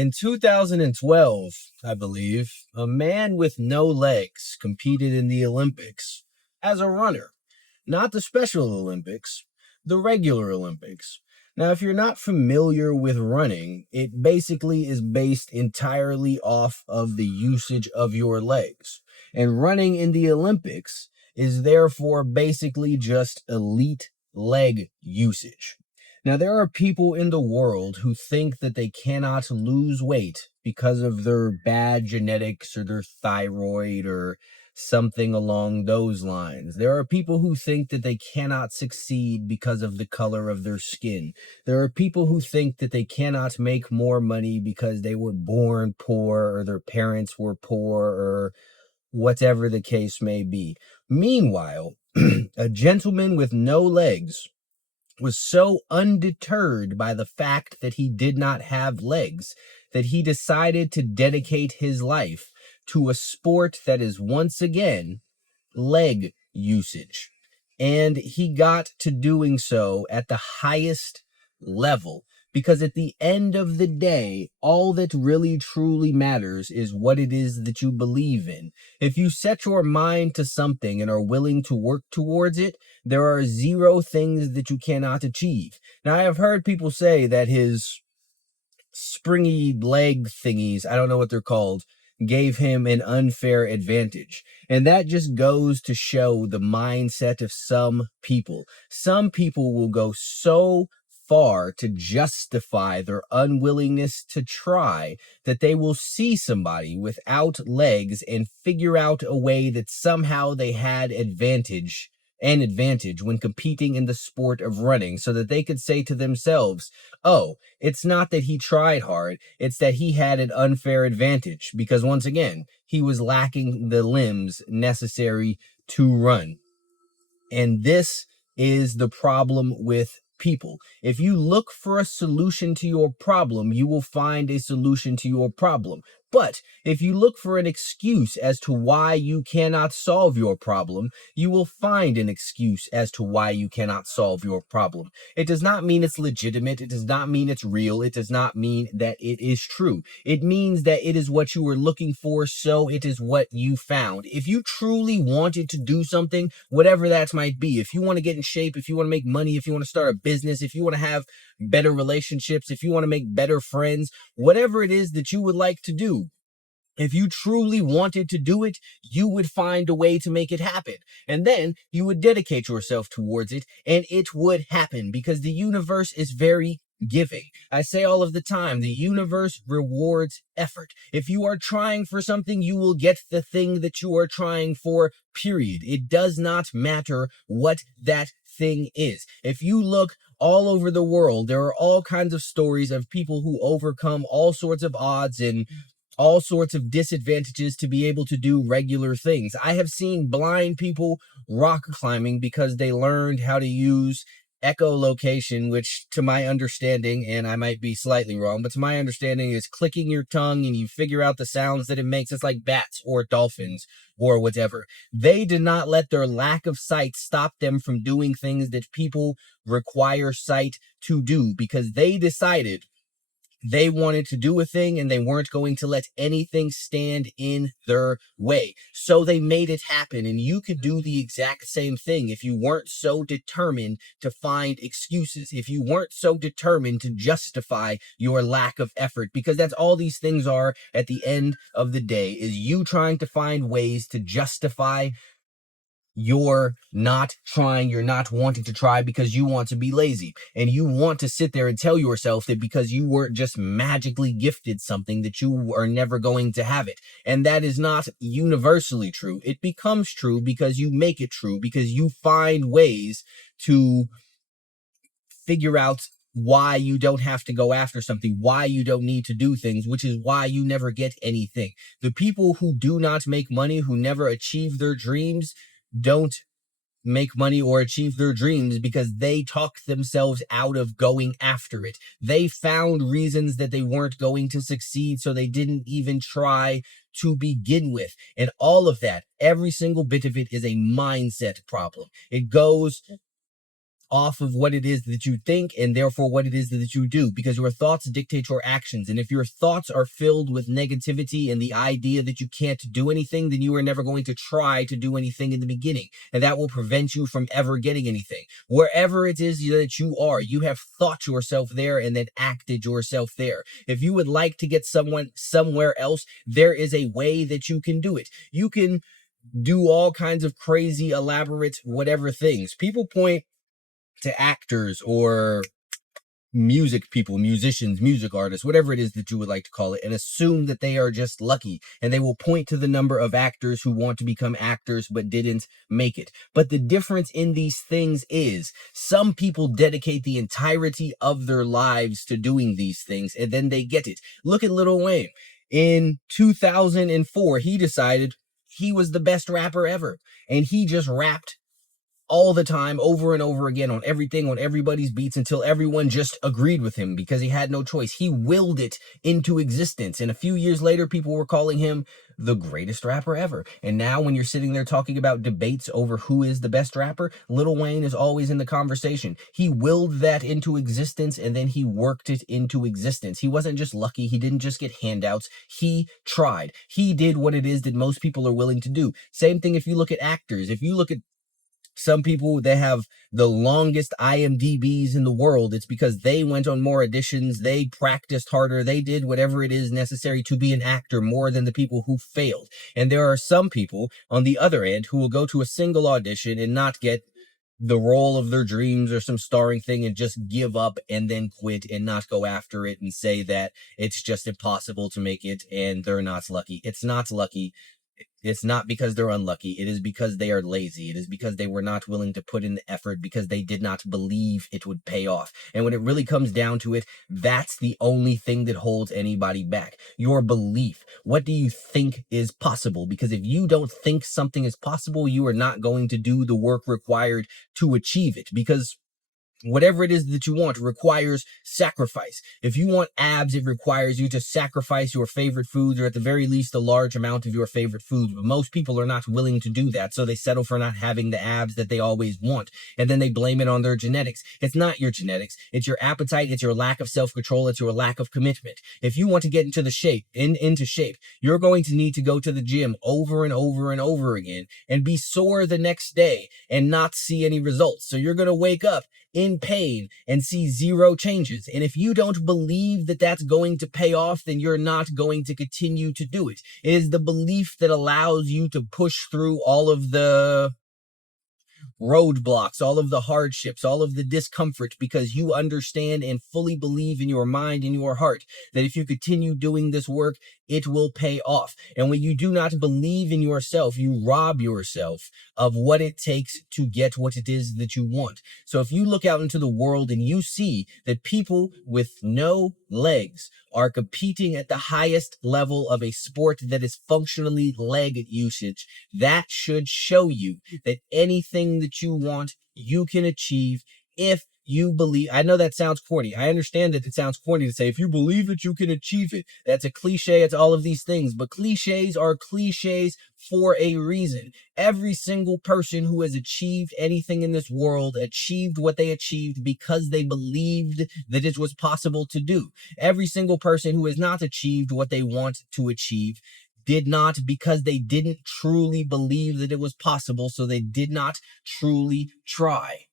In 2012, I believe, a man with no legs competed in the Olympics as a runner. Not the Special Olympics, the regular Olympics. Now, if you're not familiar with running, it basically is based entirely off of the usage of your legs. And running in the Olympics is therefore basically just elite leg usage. Now, there are people in the world who think that they cannot lose weight because of their bad genetics or their thyroid or something along those lines. There are people who think that they cannot succeed because of the color of their skin. There are people who think that they cannot make more money because they were born poor or their parents were poor or whatever the case may be. Meanwhile, a gentleman with no legs was so undeterred by the fact that he did not have legs that he decided to dedicate his life to a sport that is once again leg usage. And he got to doing so at the highest level. Because at the end of the day, all that really truly matters is what it is that you believe in. If you set your mind to something and are willing to work towards it, there are zero things that you cannot achieve. Now, I have heard people say that his springy leg thingies, I don't know what they're called, gave him an unfair advantage. And that just goes to show the mindset of some people. Some people will go so far to justify their unwillingness to try that they will see somebody without legs and figure out a way that somehow they had an advantage when competing in the sport of running, so that they could say to themselves, oh, it's not that he tried hard, it's that he had an unfair advantage, because once again, he was lacking the limbs necessary to run. And this is the problem with people. If you look for a solution to your problem, you will find a solution to your problem. But if you look for an excuse as to why you cannot solve your problem, you will find an excuse as to why you cannot solve your problem. It does not mean it's legitimate. It does not mean it's real. It does not mean that it is true. It means that it is what you were looking for, so it is what you found. If you truly wanted to do something, whatever that might be, if you want to get in shape, if you want to make money, if you want to start a business, if you want to have better relationships, if you want to make better friends, whatever it is that you would like to do, if you truly wanted to do it, you would find a way to make it happen. And then you would dedicate yourself towards it, and it would happen, because the universe is very giving. I say all of the time, the universe rewards effort. If you are trying for something, you will get the thing that you are trying for, period. It does not matter what that thing is. If you look all over the world, there are all kinds of stories of people who overcome all sorts of odds and all sorts of disadvantages to be able to do regular things. I have seen blind people rock climbing because they learned how to use echolocation, which to my understanding, and I might be slightly wrong, but to my understanding is clicking your tongue and you figure out the sounds that it makes. It's like bats or dolphins or whatever. They did not let their lack of sight stop them from doing things that people require sight to do, because they decided they wanted to do a thing and they weren't going to let anything stand in their way. So they made it happen. And you could do the exact same thing if you weren't so determined to find excuses, if you weren't so determined to justify your lack of effort, because that's all these things are at the end of the day, is you trying to find ways to justify you're not trying, you're not wanting to try because you want to be lazy. And you want to sit there and tell yourself that because you weren't just magically gifted something, that you are never going to have it. And that is not universally true. It becomes true because you make it true, because you find ways to figure out why you don't have to go after something, why you don't need to do things, which is why you never get anything. The people who do not make money, who never achieve their dreams, don't make money or achieve their dreams because they talk themselves out of going after it. They found reasons that they weren't going to succeed, so they didn't even try to begin with. And all of that, every single bit of it, is a mindset problem. It goes off of what it is that you think and therefore what it is that you do, because your thoughts dictate your actions. And if your thoughts are filled with negativity and the idea that you can't do anything, then you are never going to try to do anything in the beginning. And that will prevent you from ever getting anything. Wherever it is that you are, you have thought yourself there and then acted yourself there. If you would like to get someone somewhere else, there is a way that you can do it. You can do all kinds of crazy, elaborate, whatever things. People point to actors or music people, musicians, music artists, whatever it is that you would like to call it, and assume that they are just lucky. And they will point to the number of actors who want to become actors but didn't make it. But the difference in these things is some people dedicate the entirety of their lives to doing these things, and then they get it. Look at Lil Wayne. In 2004, he decided he was the best rapper ever, and he just rapped all the time, over and over again, on everything, on everybody's beats, until everyone just agreed with him because he had no choice. He willed it into existence. And a few years later, people were calling him the greatest rapper ever. And now when you're sitting there talking about debates over who is the best rapper, Lil Wayne is always in the conversation. He willed that into existence, and then he worked it into existence. He wasn't just lucky. He didn't just get handouts. He tried. He did what it is that most people are willing to do. Same thing if you look at actors. If you look at some people that have the longest IMDb's in the world, it's because they went on more auditions, they practiced harder, they did whatever it is necessary to be an actor more than the people who failed. And there are some people on the other end who will go to a single audition and not get the role of their dreams or some starring thing and just give up and then quit and not go after it and say that it's just impossible to make it and they're not lucky. It's not lucky. It's not because they're unlucky. It is because they are lazy. It is because they were not willing to put in the effort, because they did not believe it would pay off. And when it really comes down to it, that's the only thing that holds anybody back. Your belief. What do you think is possible? Because if you don't think something is possible, you are not going to do the work required to achieve it, because whatever it is that you want requires sacrifice. If you want abs, it requires you to sacrifice your favorite foods, or at the very least, a large amount of your favorite foods. But most people are not willing to do that, so they settle for not having the abs that they always want. And then they blame it on their genetics. It's not your genetics. It's your appetite. It's your lack of self-control. It's your lack of commitment. If you want to get into shape, you're going to need to go to the gym over and over and over again and be sore the next day and not see any results. So you're going to wake up in pain and see zero changes. And if you don't believe that that's going to pay off, then you're not going to continue to do it. It is the belief that allows you to push through all of the roadblocks, all of the hardships, all of the discomfort, because you understand and fully believe in your mind and your heart that if you continue doing this work, it will pay off. And when you do not believe in yourself, you rob yourself of what it takes to get what it is that you want. So if you look out into the world and you see that people with no legs are competing at the highest level of a sport that is functionally leg usage, that should show you that anything that you want, you can achieve if you believe. I know that sounds corny. I understand that it sounds corny to say, if you believe that you can achieve it. That's a cliche. It's all of these things, but cliches are cliches for a reason. Every single person who has achieved anything in this world achieved what they achieved because they believed that it was possible to do. Every single person who has not achieved what they want to achieve did not because they didn't truly believe that it was possible, so they did not truly try.